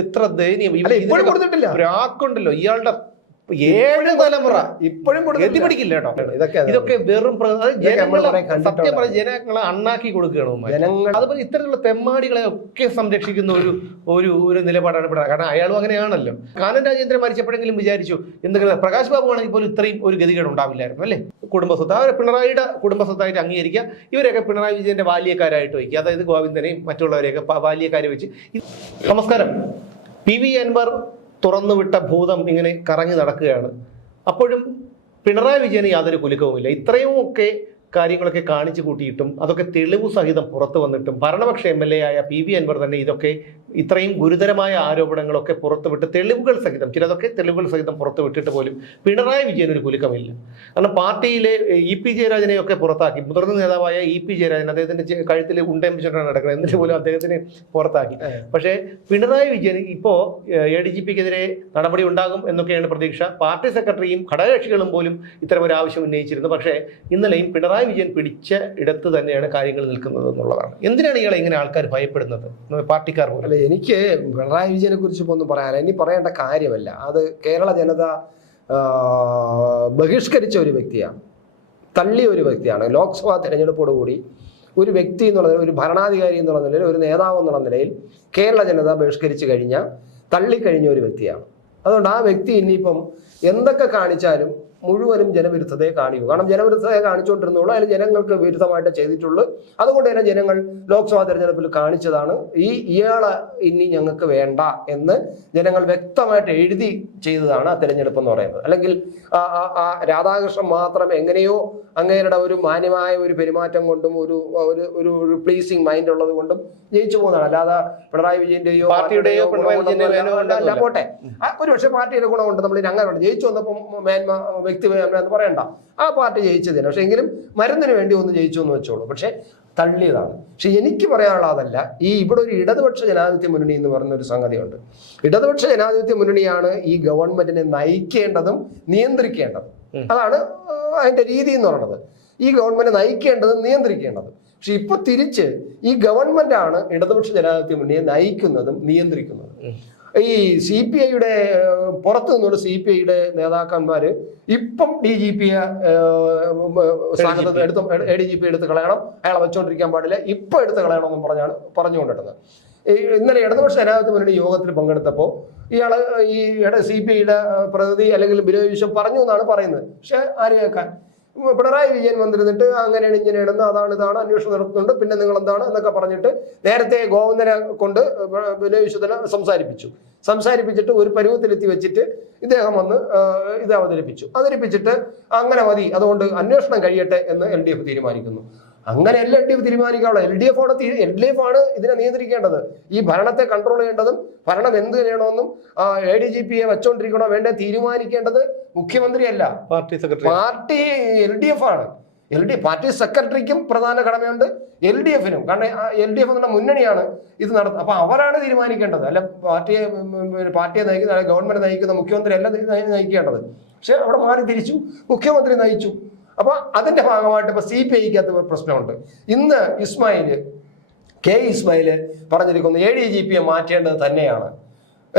എത്ര ദയനീയം. ഇപ്പോഴും കൊടുത്തിട്ടില്ല. ഒരാൾക്കുണ്ടല്ലോ ഇയാളുടെ ഏഴ് തലമുറ ഇപ്പോഴും എത്തി പിടിക്കില്ല കേട്ടോ ഇതൊക്കെ. ഇതൊക്കെ വെറും. സത്യം പറഞ്ഞ ജനങ്ങളെ അണ്ണാക്കി കൊടുക്കുകയാണ് ജനങ്ങൾ അതുപോലെ ഇത്തരത്തിലുള്ള തെമ്മാടികളെ ഒക്കെ സംരക്ഷിക്കുന്ന ഒരു ഒരു ഒരു നിലപാടാണ് ഇവിടെ കാരണം അയാളും അങ്ങനെയാണല്ലോ. കാനൻ രാജേന്ദ്രൻ മരിച്ചപ്പോഴെങ്കിലും വിചാരിച്ചു എന്തെങ്കിലും പ്രകാശ് ബാബു ആണെങ്കിൽ പോലും ഇത്രയും ഒരു ഗതികേട് ഉണ്ടാവില്ലായിരുന്നു അല്ലേ? കുടുംബസ്വത്ത് അവരെ പിണറായിയുടെ കുടുംബസ്വത്തായിട്ട് അംഗീകരിക്കുക ഇവരൊക്കെ പിണറായി വിജയന്റെ ബാല്യക്കാരായിട്ട് വയ്ക്കുക. അതായത് ഗോവിന്ദനെയും മറ്റുള്ളവരെയൊക്കെ ബാല്യക്കാരെ വെച്ച്. നമസ്കാരം. പി വി അൻവർ തുറന്നുവിട്ട ഭൂതം ഇങ്ങനെ കറങ്ങി നടക്കുകയാണ്. അപ്പോഴും പിണറായി വിജയന് യാതൊരു കുലുക്കവുമില്ല. ഇത്രയും ഒക്കെ കാര്യങ്ങളൊക്കെ കാണിച്ചു കൂട്ടിയിട്ടും അതൊക്കെ തെളിവ് സഹിതം പുറത്തു വന്നിട്ടും ഭരണപക്ഷ എം എൽ എ ആയ പി വി അൻവർ തന്നെ ഇതൊക്കെ ഇത്രയും ഗുരുതരമായ ആരോപണങ്ങളൊക്കെ പുറത്തുവിട്ട് തെളിവുകൾ സഹിതം ചിലതൊക്കെ തെളിവുകൾ സഹിതം പുറത്തുവിട്ടിട്ട് പോലും പിണറായി വിജയൻ ഒരു കുലുക്കമില്ല. കാരണം പാർട്ടിയിലെ ഇ പി ജയരാജനെയൊക്കെ പുറത്താക്കി മുതിർന്ന നേതാവായ ഇ പി ജയരാജൻ അദ്ദേഹത്തിന്റെ കഴുത്തിൽ ഉണ്ടയം വെച്ചിട്ടാണ് നടക്കുന്നത്. എന്നിട്ട് പോലും അദ്ദേഹത്തിന് പുറത്താക്കി. പക്ഷേ പിണറായി വിജയൻ ഇപ്പോൾ എ ഡി ജി പിക്കെതിരെ നടപടി ഉണ്ടാകും എന്നൊക്കെയാണ് പ്രതീക്ഷ. പാർട്ടി സെക്രട്ടറിയും ഘടകകക്ഷികളും പോലും ഇത്തരം ഒരു ആവശ്യം ഉന്നയിച്ചിരുന്നു. പക്ഷേ ഇന്നലെയും പിണറായി വിജയൻ പിടിച്ച ഇടത്ത് തന്നെയാണ് കാര്യങ്ങൾ നിൽക്കുന്നത് എന്നുള്ളതാണ്. എന്തിനാണ് ഇയാളെ ഇങ്ങനെ ആൾക്കാർ ഭയപ്പെടുന്നത്? പാർട്ടിക്കാർ പോലും. അല്ല എനിക്ക് പിണറായി വിജയനെ കുറിച്ച് ഒന്നും പറയാനില്ല. ഇനി പറയേണ്ട കാര്യമല്ല. അത് കേരള ജനത ബഹിഷ്കരിച്ച ഒരു വ്യക്തിയാണ്. തള്ളിയ ഒരു വ്യക്തിയാണ്. ലോക്സഭാ തെരഞ്ഞെടുപ്പോടുകൂടി ഒരു വ്യക്തി എന്നുള്ള ഒരു ഭരണാധികാരി എന്നുള്ള നിലയിൽ ഒരു നേതാവ് എന്നുള്ള നിലയിൽ കേരള ജനത ബഹിഷ്കരിച്ചു കഴിഞ്ഞ തള്ളിക്കഴിഞ്ഞ ഒരു വ്യക്തിയാണ്. അതുകൊണ്ട് ആ വ്യക്തി ഇനിയിപ്പം എന്തൊക്കെ കാണിച്ചാലും മുഴുവനും ജനവിരുദ്ധതയെ കാണിക്കൂ. കാരണം ജനവിരുദ്ധതയെ കാണിച്ചുകൊണ്ടിരുന്നുള്ളൂ അതിൽ ജനങ്ങൾക്ക് വിരുദ്ധമായിട്ട് ചെയ്തിട്ടുള്ളൂ. അതുകൊണ്ട് തന്നെ ജനങ്ങൾ ലോക്സഭാ തെരഞ്ഞെടുപ്പിൽ കാണിച്ചതാണ് ഈ ഇയാളെ ഇനി ഞങ്ങൾക്ക് വേണ്ട എന്ന് ജനങ്ങൾ വ്യക്തമായിട്ട് എഴുതി ചെയ്തതാണ് ആ തെരഞ്ഞെടുപ്പ് എന്ന് പറയുന്നത്. അല്ലെങ്കിൽ ആ- രാധാകൃഷ്ണൻ മാത്രം എങ്ങനെയോ അങ്ങേരുടെ ഒരു മാന്യമായ ഒരു പെരുമാറ്റം കൊണ്ടും ഒരു ഒരു ഒരു പ്ലീസിങ് മൈൻഡ് ഉള്ളത് കൊണ്ടും ജയിച്ചു പോകുന്നതാണ് അല്ലാതെ പിണറായി വിജയന്റെയോ പാർട്ടിയുടെയോ. പോട്ടെ. ഒരു പക്ഷേ പാർട്ടിയുടെ ഗുണമുണ്ട്. നമ്മൾ ഉണ്ട് ജയിച്ചു വന്നപ്പോൾ മേന്മ വ്യക്തി എന്ന് പറയണ്ട. ആ പാർട്ടി ജയിച്ചതിന്. പക്ഷെ എങ്കിലും മരുന്നിന് വേണ്ടി ഒന്ന് ജയിച്ചു എന്ന് വെച്ചോളൂ. പക്ഷെ തള്ളിയതാണ്. പക്ഷെ എനിക്ക് പറയാനുള്ള അതല്ല ഈ ഇവിടെ ഒരു ഇടതുപക്ഷ ജനാധിപത്യ മുന്നണി എന്ന് പറയുന്ന ഒരു സംഗതിയുണ്ട്. ഇടതുപക്ഷ ജനാധിപത്യ മുന്നണിയാണ് ഈ ഗവൺമെന്റിനെ നയിക്കേണ്ടതും നിയന്ത്രിക്കേണ്ടതും. അതാണ് അതിന്റെ രീതി എന്ന് പറയുന്നത്. ഈ ഗവൺമെന്റ് നയിക്കേണ്ടതും നിയന്ത്രിക്കേണ്ടതും. പക്ഷെ ഇപ്പൊ തിരിച്ച് ഈ ഗവൺമെന്റ് ആണ് ഇടതുപക്ഷ ജനാധിപത്യ മുന്നണിയെ നയിക്കുന്നതും നിയന്ത്രിക്കുന്നതും. ഈ സി പി ഐയുടെ പുറത്തു നിന്നുള്ള സി പി ഐയുടെ നേതാക്കന്മാര് ഇപ്പം ഡി ജി പി സ്ഥാനത്ത് എടുത്ത് എ ഡി ജി പി എടുത്ത് കളയണം. അയാളെ വെച്ചോണ്ടിരിക്കാൻ പാടില്ല. ഇപ്പം എടുത്ത് കളയണം എന്ന് പറഞ്ഞാണ് പറഞ്ഞുകൊണ്ടിരുന്നത്. ഇന്നലെ ഇടതുപക്ഷ ജനാധിപത്യ മുന്നണി യോഗത്തിൽ പങ്കെടുത്തപ്പോൾ ഇയാൾ ഈ സി പി ഐയുടെ പ്രതിനിധി അല്ലെങ്കിൽ ബിനോയ് വിശ്വം പറഞ്ഞു എന്നാണ് പറയുന്നത്. പക്ഷെ ആര് കേൾക്കാൻ? പിണറായി വിജയൻ വന്നിരുന്നിട്ട് അങ്ങനെയാണ് ഇങ്ങനെയാണെന്ന് അതാണ് ഇതാണ് അന്വേഷണം നടത്തുന്നുണ്ട് പിന്നെ നിങ്ങൾ എന്താണ് എന്നൊക്കെ പറഞ്ഞിട്ട് നേരത്തെ ഗോവിന്ദനെ കൊണ്ട് ബിനോയ് വിശ്വത്തിനെ സംസാരിപ്പിച്ചു. സംസാരിപ്പിച്ചിട്ട് ഒരു പരുവത്തിലെത്തി വെച്ചിട്ട് ഇദ്ദേഹം വന്ന് ഇത് അവതരിപ്പിച്ചു. അവതരിപ്പിച്ചിട്ട് അങ്ങനെ മതി അതുകൊണ്ട് അന്വേഷണം കഴിയട്ടെ എന്ന് എൽ ഡി എഫ് തീരുമാനിക്കുന്നു. അങ്ങനെ എൽ ഡി എഫ് തീരുമാനിക്കാവുള്ളൂ എൽ ഡി എഫ് ആണ് എൽ ഡി എഫ് ആണ് ഇതിനെ നിയന്ത്രിക്കേണ്ടത്. ഈ ഭരണത്തെ കൺട്രോൾ ചെയ്യേണ്ടതും ഭരണം എന്ത് ചെയ്യണമെന്നും എ ഡി ജി പിയെ വെച്ചോണ്ടിരിക്കണോ വേണ്ട തീരുമാനിക്കേണ്ടത് മുഖ്യമന്ത്രിയല്ല. Party secretary. Party L D F ആണ്. എൽ ഡി പാർട്ടി സെക്രട്ടറിക്കും പ്രധാന കടമയുണ്ട് എൽ ഡി എഫിനും. കാരണം എൽ ഡി എഫ് എന്നുള്ള മുന്നണിയാണ് ഇത് നടത്തുന്നത്. അപ്പൊ അവരാണ് തീരുമാനിക്കേണ്ടത്. അല്ല പാർട്ടിയെ പാർട്ടിയെ നയിക്കുന്ന അല്ല ഗവൺമെന്റ് നയിക്കുന്ന മുഖ്യമന്ത്രി അല്ല നയിക്കേണ്ടത്. പക്ഷെ അവിടെ മാറി തിരിച്ചു. മുഖ്യമന്ത്രി നയിച്ചു. അപ്പൊ അതിന്റെ ഭാഗമായിട്ട് ഇപ്പൊ സി പി ഐക്കകത്ത് പ്രശ്നമുണ്ട്. ഇന്ന് ഇസ്മായിൽ കെ ഇസ്മായിൽ പറഞ്ഞിരിക്കുന്നു എ ഡി ജി പിയെ മാറ്റേണ്ടത് തന്നെയാണ്.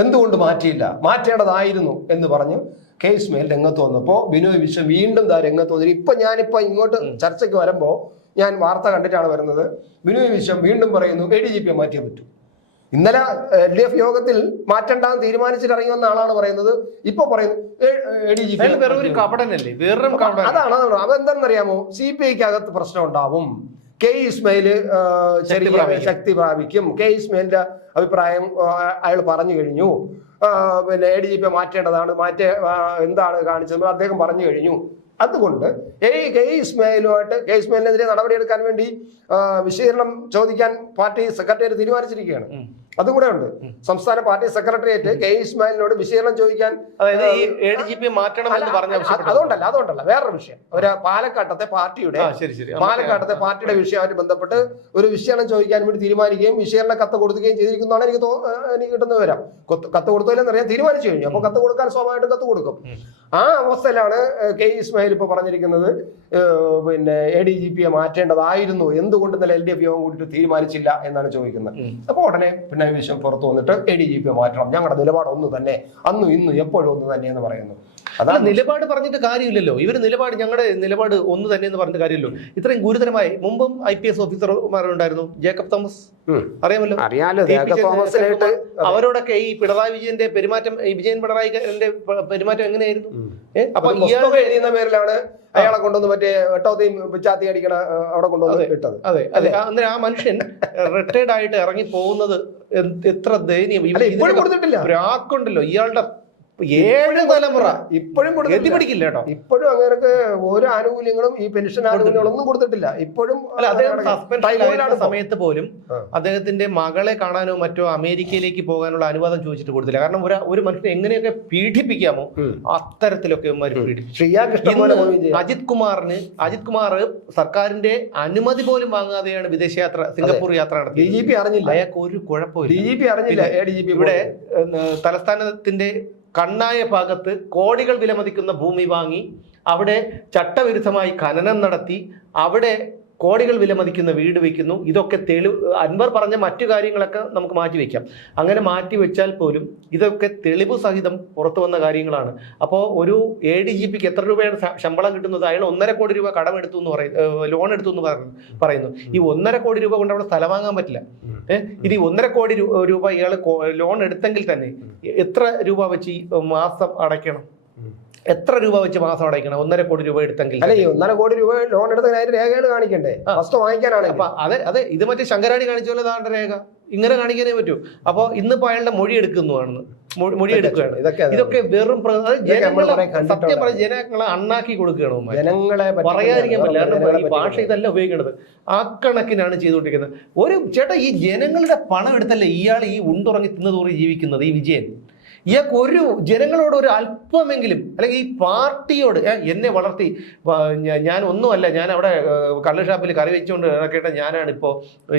എന്തുകൊണ്ട് മാറ്റിയില്ല? മാറ്റേണ്ടതായിരുന്നു എന്ന് പറഞ്ഞ് കെ മേൽ രംഗത്ത് വന്നപ്പോൾ ബിനോയ് വിശ്വം വീണ്ടും ദാ രംഗത്ത് വന്നിട്ട് ഇപ്പൊ ഞാനിപ്പോ ഇങ്ങോട്ട് ചർച്ചയ്ക്ക് വരുമ്പോൾ ഞാൻ വാർത്ത കണ്ടിട്ടാണ് വരുന്നത്. ബിനോയ് വിശ്വം വീണ്ടും പറയുന്നു എ ഡി ജി പിയെ മാറ്റിയേ പറ്റൂ. ഇന്നലെ എൽ ഡി എഫ് യോഗത്തിൽ മാറ്റണ്ടെന്ന് തീരുമാനിച്ചിട്ട് ഇറങ്ങി വന്ന ആളാണ് പറയുന്നത്. ഇപ്പൊ പറയുന്നു അതാണ് അതാണ്. അതെന്താണെന്നറിയാമോ സി പി ഐക്ക് അകത്ത് പ്രശ്നം ഉണ്ടാവും. കെ ഇസ്മയിൽ ആ, ചെറിയ. ശക്തി പ്രാപിക്കും. കെ ഇസ്മയിലിന്റെ അഭിപ്രായം അയാൾ പറഞ്ഞു കഴിഞ്ഞു. പിന്നെ എ ഡി ജി പി മാറ്റേണ്ടതാണ് മാറ്റേ എന്താണ് കാണിച്ചത് അദ്ദേഹം പറഞ്ഞു കഴിഞ്ഞു. അതുകൊണ്ട് എ കെ ഇസ്മായിലുമായിട്ട് കെ ഇസ്മായിലിനെതിരെ നടപടിയെടുക്കാൻ വേണ്ടി വിശീകരണം ചോദിക്കാൻ പാർട്ടി സെക്രട്ടേറിയറ്റ് തീരുമാനിച്ചിരിക്കുകയാണ്. ഉം. അതും കൂടെ ഉണ്ട് സംസ്ഥാന പാർട്ടി സെക്രട്ടേറിയറ്റ് കെ ഇസ്മായിലിനോട് വിശകലനം ചോദിക്കാൻ അതായത് ഈ എ ഡി ജി പി മാറ്റണം എന്ന് പറഞ്ഞ അതുകൊണ്ടല്ല അതുകൊണ്ടല്ല വേറൊരു വിഷയം. ഒരു പാലക്കാട്ടത്തെ പാർട്ടിയുടെ പാലക്കാട്ടത്തെ പാർട്ടിയുടെ വിഷയമായിട്ട് ബന്ധപ്പെട്ട് ഒരു വിശകലനം ചോദിക്കാൻ വേണ്ടി തീരുമാനിക്കുകയും വിശകലന കത്ത് കൊടുക്കുകയും ചെയ്തിരിക്കുന്നതാണ് എനിക്ക് എനിക്ക് കിട്ടുന്ന വിവരം. കത്ത് കൊടുത്തില്ലെന്നറിയാം തീരുമാനിച്ചു കഴിഞ്ഞു. അപ്പൊ കത്ത് കൊടുക്കാൻ സ്വാഭാവികമായിട്ടും കത്ത് കൊടുക്കും. ആ അവസ്ഥയിലാണ് കെ ഇസ്മായിൽ ഇപ്പൊ പറഞ്ഞിരിക്കുന്നത്. പിന്നെ എ ഡി ജി പിയെ മാറ്റേണ്ടതായിരുന്നു. എന്തുകൊണ്ട് ഇന്നലെ എൽ ഡി എഫ് യോഗം കൂടിയിട്ട് തീരുമാനിച്ചില്ല എന്നാണ് ചോദിക്കുന്നത്. അപ്പോൾ ഉടനെ പിണറായി വിശ്വം പുറത്തു വന്നിട്ട് എ ഡി ജി പിയെ മാറ്റണം. ഞങ്ങളുടെ നിലപാട് ഒന്ന് തന്നെ അന്നും ഇന്നും എപ്പോഴും ഒന്ന് തന്നെ എന്ന് പറയുന്നു. അതാണ് നിലപാട് പറഞ്ഞിട്ട് കാര്യമില്ലല്ലോ. ഇവർ നിലപാട് ഞങ്ങളുടെ നിലപാട് ഒന്ന് തന്നെ എന്ന് പറഞ്ഞിട്ട് കാര്യമില്ലല്ലോ. ഇത്രയും ഗുരുതരമായി മുമ്പും ഐ പി എസ് ഓഫീസർമാരുണ്ടായിരുന്നു. ജേക്കബ് തോമസ്. അറിയാമല്ലോ? അറിയാലോ ജേക്കബ് തോമസിനായിട്ട് അവരോടൊക്കെ ഈ പിണറായി വിജയന്റെ പെരുമാറ്റം ഈ വിജയൻ പിണറായി പെരുമാറ്റം എങ്ങനെയായിരുന്നു? അപ്പൊ എഴുതുന്ന പേരിലാണ് അയാളെ കൊണ്ടുവന്ന് മറ്റേ വെട്ടോത്തെയും പിച്ചാത്തി അടിക്കണ അവിടെ കൊണ്ടുവന്ന് ഇട്ടത്. അതെ അതെ. അന്നേരം ആ മനുഷ്യൻ റിട്ടയർഡ് ആയിട്ട് ഇറങ്ങി പോകുന്നത് എത്ര ദയനീയം. ഇവിടെ ഇപ്പോഴും കൊടുത്തിട്ടില്ല. ഒരാൾക്കുണ്ടല്ലോ ഇയാളുടെ ഏഴ് തലമുറ ഇപ്പോഴും എത്തിപ്പിടിക്കില്ല കേട്ടോ. ഇപ്പോഴും അങ്ങനെയൊക്കെ ഓരോ ആനുകൂല്യങ്ങളും ഈ പെൻഷൻ ആനുകൂല്യങ്ങളൊന്നും കൊടുത്തിട്ടില്ല. ഇപ്പോഴും അല്ല അദ്ദേഹം അങ്ങനെ. സമയത്ത് പോലും അദ്ദേഹത്തിന്റെ മകളെ കാണാനോ മറ്റോ അമേരിക്കയിലേക്ക് പോകാനുള്ള അനുവാദം ചോദിച്ചിട്ട് കൊടുത്തില്ല. കാരണം ഒരു ഒരു മനുഷ്യനെ എങ്ങനെയൊക്കെ പീഡിപ്പിക്കാമോ അത്തരത്തിലൊക്കെ. അജിത് കുമാറിന് അജിത് കുമാർ സർക്കാരിന്റെ അനുമതി പോലും വാങ്ങാതെയാണ് വിദേശയാത്ര സിംഗപ്പൂർ യാത്ര ഡി നടത്തിയത് ജി പി അറിഞ്ഞില്ല. അയാൾക്ക് ഒരു കുഴപ്പമില്ല. ഡി ജി പി അറിഞ്ഞില്ല. ഡി ഇവിടെ തലസ്ഥാനത്തിന്റെ കണ്ണായ ഭാഗത്ത് കോടികൾ വിലമതിക്കുന്ന ഭൂമി വാങ്ങി അവിടെ ചട്ടവിരുദ്ധമായി ഖനനം നടത്തി അവിടെ കോടികൾ വിലമതിക്കുന്ന വീട് വയ്ക്കുന്നു ഇതൊക്കെ തെളിവ് അൻവർ പറഞ്ഞ മറ്റു കാര്യങ്ങളൊക്കെ നമുക്ക് മാറ്റി വെക്കാം. അങ്ങനെ മാറ്റി വെച്ചാൽ പോലും ഇതൊക്കെ തെളിവ് സഹിതം പുറത്തു വന്ന കാര്യങ്ങളാണ്. അപ്പോൾ ഒരു എ ഡി ജി പിക്ക് എത്ര രൂപയാണ് ശമ്പളം കിട്ടുന്നത്? അയാൾ ഒന്നര കോടി രൂപ കടമെടുത്തു എന്ന് പറയുന്നു ലോൺ എടുത്തു എന്ന് പറയുന്നു പറയുന്നു. ഈ ഒന്നര കോടി രൂപ കൊണ്ട് അവിടെ സ്ഥലം വാങ്ങാൻ പറ്റില്ല. ഇനി ഒന്നര കോടി രൂപ ഇയാൾ ലോൺ എടുത്തെങ്കിൽ തന്നെ എത്ര രൂപ വെച്ച് ഈ മാസം അടയ്ക്കണം. എത്ര രൂപ വെച്ച് മാസം അടയ്ക്കണം? ഒന്നര കോടി രൂപ എടുത്തെങ്കിൽ അല്ല ഈ ഒന്നര കോടി രൂപ ലോൺ എടുത്തതിനായിട്ട് രേഖകൾ കാണിക്കണ്ടേ. വസ്തു വാങ്ങിക്കാനാണ്. അപ്പൊ അതെ അതെ ഇത് മറ്റേ ശങ്കരാടി കാണിച്ച പോലെ താണ്ട രേഖ. ഇങ്ങനെ കാണിക്കാനേ പറ്റൂ. അപ്പൊ ഇന്നിപ്പോ അയാളുടെ മൊഴി എടുക്കുന്നതാണ് മൊഴി- എടുക്കുകയാണ് ഇതൊക്കെ ഇതൊക്കെ വെറും സത്യം പറഞ്ഞ ജനങ്ങളെ അണ്ണാക്കി കൊടുക്കുകയാണ് ജനങ്ങളെ. പറയാതിരിക്കാൻ പറ്റില്ല. ഈ ഭാഷ ഇതല്ല ഉപയോഗിക്കുന്നത് ആ കണക്കിനാണ് ചെയ്തുകൊണ്ടിരിക്കുന്നത്. ഒരു ചേട്ടാ ഈ ജനങ്ങളുടെ പണം എടുത്തല്ലേ ഇയാൾ ഈ ഉണ്ടുറങ്ങി തിന്നതോറി ജീവിക്കുന്നത് ഈ വിജയൻ? ഇയാൾക്ക് ഒരു ജനങ്ങളോട് ഒരു അല്പമെങ്കിലും അല്ലെങ്കിൽ ഈ പാർട്ടിയോട് എന്നെ വളർത്തി ഞാൻ ഒന്നുമല്ല ഞാൻ അവിടെ കള്ള് ഷാപ്പിൽ കറി വെച്ചുകൊണ്ട് ഇറക്കേണ്ട ഞാനാണ് ഇപ്പോൾ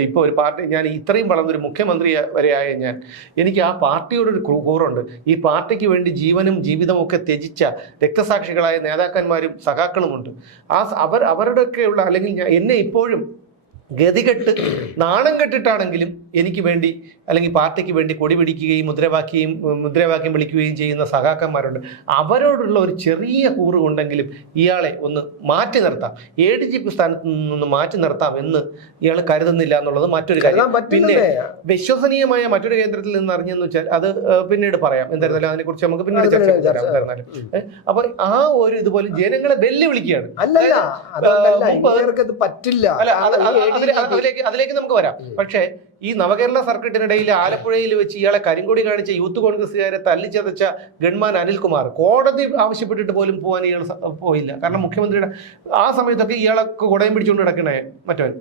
ഇപ്പോൾ ഒരു പാർട്ടി ഞാൻ ഇത്രയും വളർന്നൊരു മുഖ്യമന്ത്രി വരെയായ ഞാൻ. എനിക്ക് ആ പാർട്ടിയോട് ഒരു കൂറുണ്ട്. ഈ പാർട്ടിക്ക് വേണ്ടി ജീവനും ജീവിതവും ഒക്കെ ത്യജിച്ച രക്തസാക്ഷികളായ നേതാക്കന്മാരും സഖാക്കളുമുണ്ട്. ആ അവർ അവരുടെയൊക്കെയുള്ള അല്ലെങ്കിൽ എന്നെ ഇപ്പോഴും ഗതികെട്ട് നാണം കെട്ടിട്ടാണെങ്കിലും എനിക്ക് വേണ്ടി അല്ലെങ്കിൽ പാർട്ടിക്ക് വേണ്ടി കൊടി പിടിക്കുകയും മുദ്രാവാക്യം മുദ്രാവാക്യം വിളിക്കുകയും ചെയ്യുന്ന സഹാക്കന്മാരുണ്ട് അവരോടുള്ള ഒരു ചെറിയ കൂറുകൊണ്ടെങ്കിലും ഇയാളെ ഒന്ന് മാറ്റി നിർത്താം. എ ഡി ജി പി സ്ഥാനത്ത് നിന്ന് മാറ്റി നിർത്താം എന്ന് ഇയാൾ കരുതുന്നില്ല എന്നുള്ളത് മറ്റൊരു കാര്യം. പിന്നെ വിശ്വസനീയമായ മറ്റൊരു കേന്ദ്രത്തിൽ നിന്ന് അറിഞ്ഞെന്ന് വെച്ചാൽ അത് പിന്നീട് പറയാം. എന്തായിരുന്നാലും അതിനെക്കുറിച്ച് നമുക്ക് പിന്നീട് ചർച്ച ചെയ്യാം. അപ്പൊ ആ ഒരു ഇതുപോലെ ജനങ്ങളെ വെല്ലുവിളിക്കുകയാണ്. അല്ലല്ല പറ്റില്ല. അതിലേക്ക് നമുക്ക് വരാം. പക്ഷേ ഈ നവകേരള സർക്കിട്ടിനിടയിൽ ആലപ്പുഴയിൽ വെച്ച് ഇയാളെ കരിങ്കൊടി കാണിച്ച യൂത്ത് കോൺഗ്രസ്സുകാരെ തല്ലിച്ചതച്ച ഗൺമാൻ അനിൽകുമാർ. കോടതി ആവശ്യപ്പെട്ടിട്ട് പോലും പോകാൻ ഇയാൾ പോയില്ല. കാരണം മുഖ്യമന്ത്രിയുടെ ആ സമയത്തൊക്കെ ഇയാളെ കുടയം പിടിച്ചുകൊണ്ട് കിടക്കണേ മറ്റവൻ.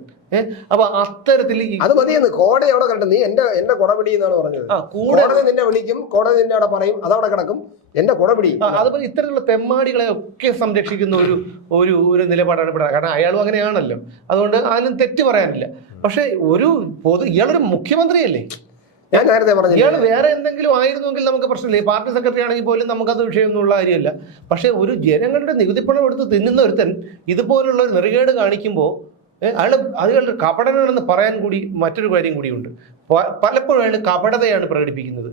അപ്പൊ അത്തരത്തിൽ അത് മതിയെന്ന്. കോടതി അവിടെ കണ്ടു നീ എന്റെ എന്റെ കുടപിടി എന്നാണ് പറഞ്ഞത്. കോടതി നിന്നെ വിളിക്കും കോടതി നിന്നെ അവിടെ പറയും അതവിടെ കിടക്കും. എന്റെ കുടപിടി. അതുപോലെ ഇത്തരത്തിലുള്ള തെമ്മാടികളെ ഒക്കെ സംരക്ഷിക്കുന്ന ഒരു ഒരു ഒരു നിലപാടാണ് ഇവിടെ. കാരണം അയാളും അങ്ങനെയാണല്ലോ. അതുകൊണ്ട് അതിലും തെറ്റ് പറയാനില്ല. പക്ഷെ ഒരു പൊതു ഇയാളൊരു മുഖ്യമന്ത്രിയല്ലേ? ഞാൻ നേരത്തെ പറഞ്ഞു ഇയാൾ വേറെ എന്തെങ്കിലും ആയിരുന്നെങ്കിൽ നമുക്ക് പ്രശ്നമില്ല. പാർട്ടി സെക്രട്ടറി ആണെങ്കിൽ പോലും നമുക്കത് വിഷയമൊന്നുള്ള കാര്യമല്ല. പക്ഷേ ഒരു ജനങ്ങളുടെ നികുതിപ്പണം എടുത്ത് തിന്നുന്ന ഒരുത്തൻ ഇതുപോലുള്ള ഒരു നെറുകേട് കാണിക്കുമ്പോൾ അയാൾ അതുകൊണ്ട് കപടനാണെന്ന് പറയാൻ കൂടി മറ്റൊരു കാര്യം കൂടിയുണ്ട്. പലപ്പോഴും അയാൾ കപടതയാണ് പ്രകടിപ്പിക്കുന്നത്.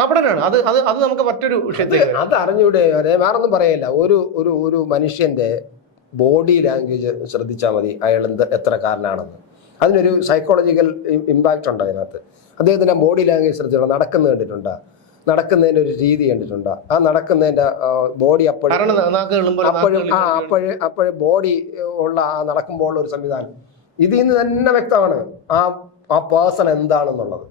കപടനാണ്. അത് അത് അത് നമുക്ക് മറ്റൊരു വിഷയത്തിൽ അത് അറിഞ്ഞൂടെ? വേറൊന്നും പറയല്ല. ഒരു ഒരു ഒരു മനുഷ്യന്റെ ബോഡി ലാംഗ്വേജ് ശ്രദ്ധിച്ചാൽ മതി അയാൾ എന്ത് എത്ര കാരനാണെന്ന്. അതിനൊരു സൈക്കോളജിക്കൽ ഇമ്പാക്റ്റ് ഉണ്ട് അതിനകത്ത്. അദ്ദേഹത്തിന്റെ ബോഡി ലാംഗ്വേജ് ശ്രദ്ധിച്ചോളാം നടക്കുന്നത് കണ്ടിട്ടുണ്ടോ? നടക്കുന്നതിന്റെ ഒരു രീതി കണ്ടിട്ടുണ്ട്. ആ നടക്കുന്നതിന്റെ ബോഡി അപ്പോഴും അപ്പോഴും ആ അപ്പോഴും അപ്പോഴും ബോഡി ഉള്ള ആ നടക്കുമ്പോൾ ഉള്ള ഒരു സംവിധാനം. ഇതിൽ നിന്ന് തന്നെ വ്യക്തമാണ്. ആ ആ പേഴ്സൺ എന്താണെന്നുള്ളത്.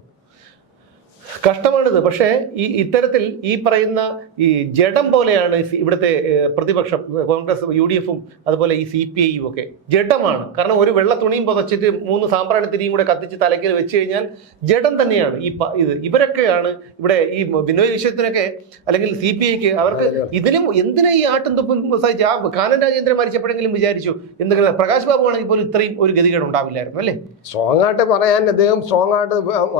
കഷ്ടമാണിത്. പക്ഷേ ഈ ഇത്തരത്തിൽ ഈ പറയുന്ന ഈ ജഡം പോലെയാണ് ഇവിടുത്തെ പ്രതിപക്ഷം കോൺഗ്രസ് യു ഡി എഫും അതുപോലെ ഈ സി പി ഐയും ഒക്കെ. ജഡമാണ്. കാരണം ഒരു വെള്ള തുണിയും പുതച്ചിട്ട് മൂന്ന് സാമ്പ്രാണി തിരിയും കൂടെ കത്തിച്ച് തലയ്ക്ക് വെച്ച് കഴിഞ്ഞാൽ ജഡം തന്നെയാണ് ഈ ഇത്. ഇവരൊക്കെയാണ് ഇവിടെ ഈ ബിനോയ് വിഷയത്തിനൊക്കെ അല്ലെങ്കിൽ സി പി ഐക്ക് അവർക്ക് ഇതിലും എന്തിനാ ഈ ആട്ടും തുപ്പും സഹിച്ച് ആ കാനൻ രാജേന്ദ്രൻ മരിച്ചപ്പോഴെങ്കിലും വിചാരിച്ചു എന്തെങ്കിലും പ്രകാശ് ബാബു ആണെങ്കിൽ പോലും ഇത്രയും ഒരു ഗതികേട് ഉണ്ടാവില്ലായിരുന്നു അല്ലേ? സ്ട്രോങ് ആയിട്ട് പറയാൻ അദ്ദേഹം സ്ട്രോങ് ആയിട്ട്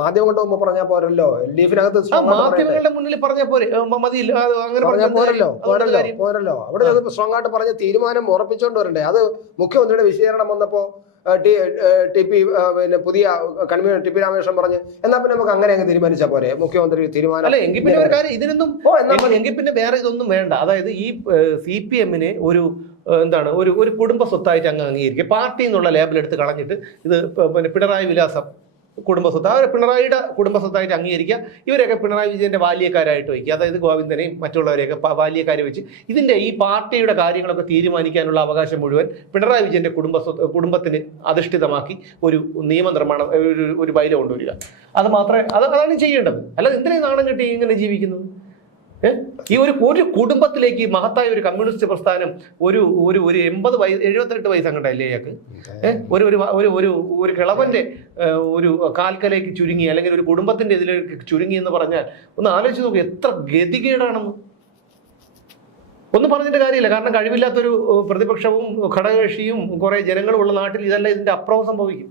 ആദ്യം കൊണ്ട് മുമ്പ് പറഞ്ഞാൽ പോരല്ലോ. എൽ ഡി എഫിനകത്ത്? മാധ്യമങ്ങളുടെ മുന്നിൽ പറഞ്ഞ പോലെ മതിയില്ല അങ്ങനെ പറഞ്ഞാൽ പോരല്ലോ പോരല്ലോ പോരല്ലോ. അവിടെ ചെന്ന് സ്ട്രോങ് ആയിട്ട് പറഞ്ഞ തീരുമാനം ഉറപ്പിച്ചോണ്ട് വരണ്ടേ? അത് മുഖ്യമന്ത്രിയുടെ വിശദീകരണം വന്നപ്പോ ടി ടി പി പിന്നെ പുതിയ കൺവീനർ ടി പി രാമകൃഷ്ണൻ പറഞ്ഞ് എന്നാ പിന്നെ നമുക്ക് അങ്ങനെ അങ്ങ് തീരുമാനിച്ചാൽ പോരെ? മുഖ്യമന്ത്രി തീരുമാനം അല്ല എങ്കിൽ പിന്നെ ഒരു കാര്യം ഇതിനൊന്നും എങ്കിൽ പിന്നെ വേറെ ഇതൊന്നും വേണ്ട. അതായത് ഈ സി പി എമ്മിന് ഒരു എന്താണ് ഒരു ഒരു കുടുംബ സ്വത്തായിട്ട് അങ്ങ് അംഗീകരിക്കുക പാർട്ടി എന്നുള്ള ലേബൽ എടുത്ത് കളഞ്ഞിട്ട് ഇത് പിന്നെ പിണറായി വിലാസം കുടുംബ അവരെ പിണറായിയുടെ കുടുംബസ്വത്തായിട്ട് അംഗീകരിക്കുക ഇവരെയൊക്കെ പിണറായി വിജയന്റെ ബാല്യക്കാരായിട്ട് വയ്ക്കുക. അതായത് ഗോവിന്ദനെയും മറ്റുള്ളവരെയൊക്കെ ബാല്യക്കാരെ വെച്ച് ഇതിന്റെ ഈ പാർട്ടിയുടെ കാര്യങ്ങളൊക്കെ തീരുമാനിക്കാനുള്ള അവകാശം മുഴുവൻ പിണറായി വിജയന്റെ കുടുംബ സ്വത്ത് കുടുംബത്തിന് അധിഷ്ഠിതമാക്കി ഒരു നിയമനിർമ്മാണം ഒരു ഒരു ബൈല കൊണ്ടുവരിക. അത് മാത്രമേ അത് അതാണ് ചെയ്യേണ്ടത്. അല്ലാതെ എന്തിനാണ് നാണം കെട്ടി ഇങ്ങനെ ജീവിക്കുന്നത്? ഈ ഒരു ഒരു കുടുംബത്തിലേക്ക് മഹത്തായ ഒരു കമ്മ്യൂണിസ്റ്റ് പ്രസ്ഥാനം ഒരു ഒരു ഒരു എൺപത് വയസ്സ് എഴുപത്തെട്ട് വയസ്സ് അങ്ങോട്ടല്ലേ അയാൾക്ക്? ഒരു ഒരു ഒരു ഒരു ഒരു കിളവന്റെ ഒരു കാൽക്കലേക്ക് ചുരുങ്ങി അല്ലെങ്കിൽ ഒരു കുടുംബത്തിന്റെ ഇതിലേക്ക് ചുരുങ്ങി എന്ന് പറഞ്ഞാൽ ഒന്ന് ആലോചിച്ച് നോക്ക് എത്ര ഗതികേടാണെന്ന് ഒന്നും പറഞ്ഞിട്ട് കാര്യമില്ല. കാരണം കഴിവില്ലാത്തൊരു പ്രതിപക്ഷവും ഘടകകക്ഷിയും കുറെ ജനങ്ങളും ഉള്ള നാട്ടിൽ ഇതല്ല ഇതിന്റെ അപ്രവം സംഭവിക്കും.